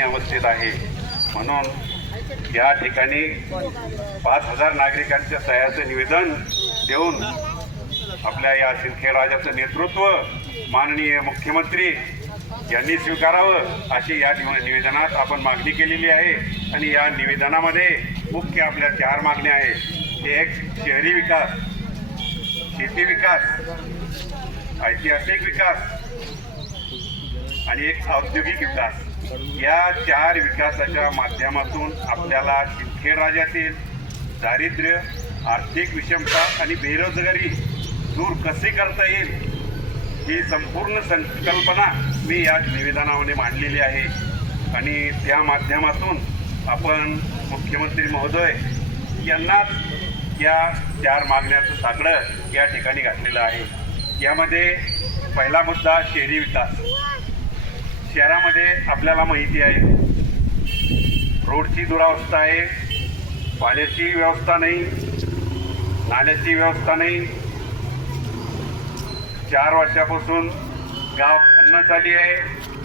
अवस्थेत आहे। म्हणून या ठिकाणी 5,000 नागरिकांच्या सह्याचं निवेदन देऊन आपल्या या सिंदखेडराजाचं नेतृत्व माननीय मुख्यमंत्री यांनी स्वीकारावं अशी या निवेदनात आपण मागणी केलेली आहे। आणि या निवेदनामध्ये मुख्य आपल्या 4 मागण्या आहेत। एक शहरी विकास, शेती विकास, ऐतिहासिक विकास आणि एक औद्योगिक विकास। या 4 विकासाच्या माध्यमातून आपल्याला सिंदखेडराजातील दारिद्र्य, आर्थिक विषमता आणि बेरोजगारी दूर कसे करता येईल ही संपूर्ण संकल्पना मी या निवेदनामध्ये मांडलेली आहे। आणि त्या माध्यमातून आपण मुख्यमंत्री महोदय यांनाच या 4 मागण्याचं साकडं या ठिकाणी घातलेलं आहे। यामध्ये पहिला मुद्दा शहरी विकास। शहरामध्ये आपल्याला माहिती आहे रोडची दुरावस्था आहे, पाण्याची व्यवस्था नाही, नाल्याची व्यवस्था नाही। 4 वर्षापासून गाव खणणं झाली आहे,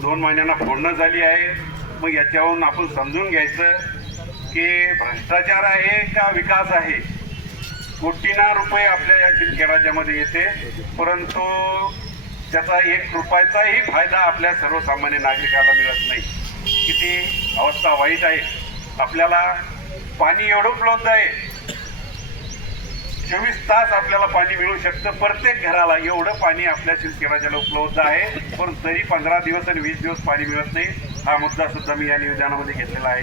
2 महिन्यांना फोडणं झाली आहे। मग याच्यावरून आपण समजून घ्यायचं की भ्रष्टाचार आहे का विकास आहे। कोटींना रुपये आपल्या या सिंदखेडराजामध्ये येते, परंतु त्याचा 1 रुपयाचाही फायदा आपल्या सर्वसामान्य नागरिकाला मिळत नाही। किती अवस्था वाईट आहे। आपल्याला पाणी एवढं उपलब्ध आहे, 24 तास आपल्याला पाणी मिळू शकतं प्रत्येक घराला, एवढं पाणी आपल्या सिंदखेडराजाला उपलब्ध आहे। पण तरी 15 दिवस आणि 20 दिवस पाणी मिळत नाही। हा मुद्दा सुद्धा मी या निवेदनामध्ये घेतलेला आहे।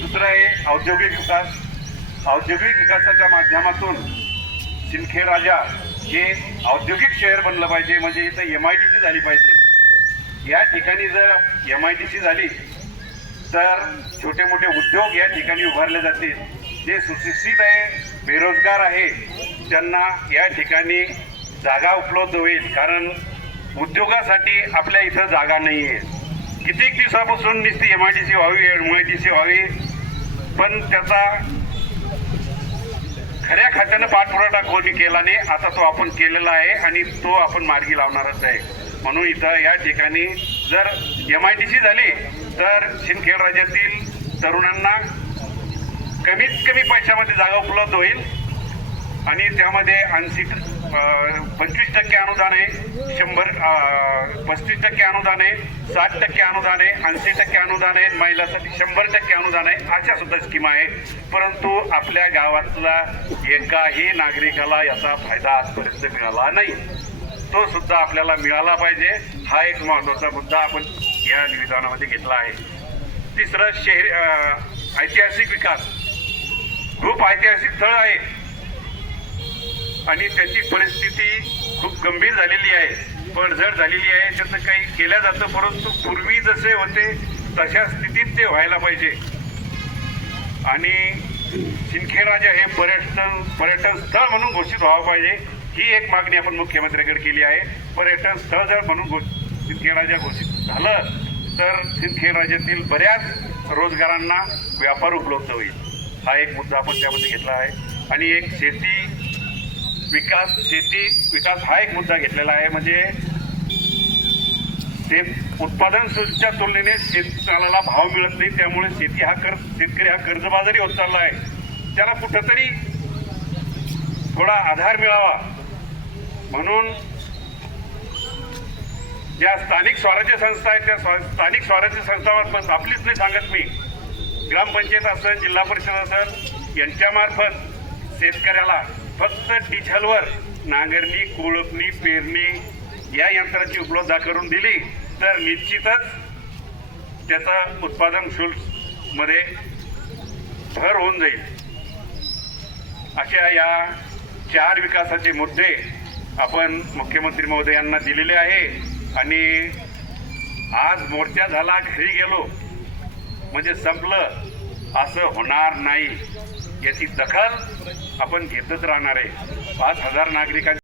दुसरं आहे औद्योगिक विकास। औद्योगिक विकासाच्या माध्यमातून सिंदखेडराजा हे औद्योगिक शहर बनलं पाहिजे। म्हणजे इथं MIDC झाली पाहिजे। या ठिकाणी जर MIDC झाली तर छोटे मोठे उद्योग या ठिकाणी उभारले जातील। जे सुशिक्षित आहे, बेरोजगार आहे, त्यांना या ठिकाणी जागा उपलब्ध होईल। कारण उद्योगासाठी आपल्या इथं जागा नाही आहे। कित्येक दिवसापासून नुसती MIDC व्हावी, पण त्याचा खऱ्या खात्यानं पाठपुरावा कोणी केला नाही। आता तो आपण केलेला आहे आणि तो आपण मार्गी लावणारच आहे। म्हणून इथं या ठिकाणी जर MIDC झाली तर सिंदखेडराजातील तरुणांना कमीत कमी पैशामध्ये जागा उपलब्ध होईल। आणि त्यामध्ये 25% अनुदान आहे, 35% अनुदान आहे, 60% अनुदान आहे, 80% अनुदान आहे, महिलांसाठी 100% अनुदान आहे, अशा सुद्धा स्कीम आहे। परंतु आपल्या गावातला एकाही नागरिकाला याचा फायदा आजपर्यंत मिळाला नाही। तो सुद्धा आपल्याला मिळाला पाहिजे। हा एक महत्त्वाचा मुद्दा आपण या निवेदनामध्ये घेतला आहे। तिसरं ऐतिहासिक विकास। खूप ऐतिहासिक स्थळ आहे आणि त्याची परिस्थिती खूप गंभीर झालेली आहे, पडझड झालेली आहे। त्याचं काही केलं जातं, परंतु पूर्वी जसे होते तशा स्थितीत ते व्हायला पाहिजे। आणि सिंदखेडराजा हे पर्यटन स्थळ म्हणून घोषित व्हावं पाहिजे। ही एक मागणी आपण मुख्यमंत्र्यांकडे केली आहे। पर्यटन स्थळ जर म्हणून सिंदखेडराजा घोषित झालं तर सिंदखेडराजातील बऱ्याच रोजगारांना व्यापार उपलब्ध होईल। हा एक मुद्दा आपण त्यामध्ये घेतला आहे। आणि एक शेती विकास हा एक मुद्दा घेतलेला आहे। म्हणजे उत्पादन शुल्काच्या तुलनेने शेतमालाला भाव मिळत नाही, त्यामुळे शेतकरी हा कर्जबाजारी होत चालला आहे। त्याला कुठंतरी थोडा आधार मिळावा म्हणून ज्या स्थानिक स्वराज्य संस्था आहेत त्या स्थानिक स्वराज्य संस्थांमार्फत, आपलीच नाही सांगत मी, ग्रामपंचायत असेल, जिल्हा परिषद असेल, यांच्यामार्फत शेतकऱ्याला फक्त डिझेलवर नांगरणी, कोळपणी, पेरणी या यंत्राची उपलब्धता करून दिली तर निश्चितच त्याचं उत्पादन शुल्कमध्ये भर होऊन जाईल। अशा या 4 विकासाचे मुद्दे आपण मुख्यमंत्री महोदयांना दिलेले आहे। आणि आज मोर्चा झाला, घरी गेलो म्हणजे संपलं असं होणार नाही। याची दखल आपण घेतच राहणार आहे। 5,000 नागरिकांची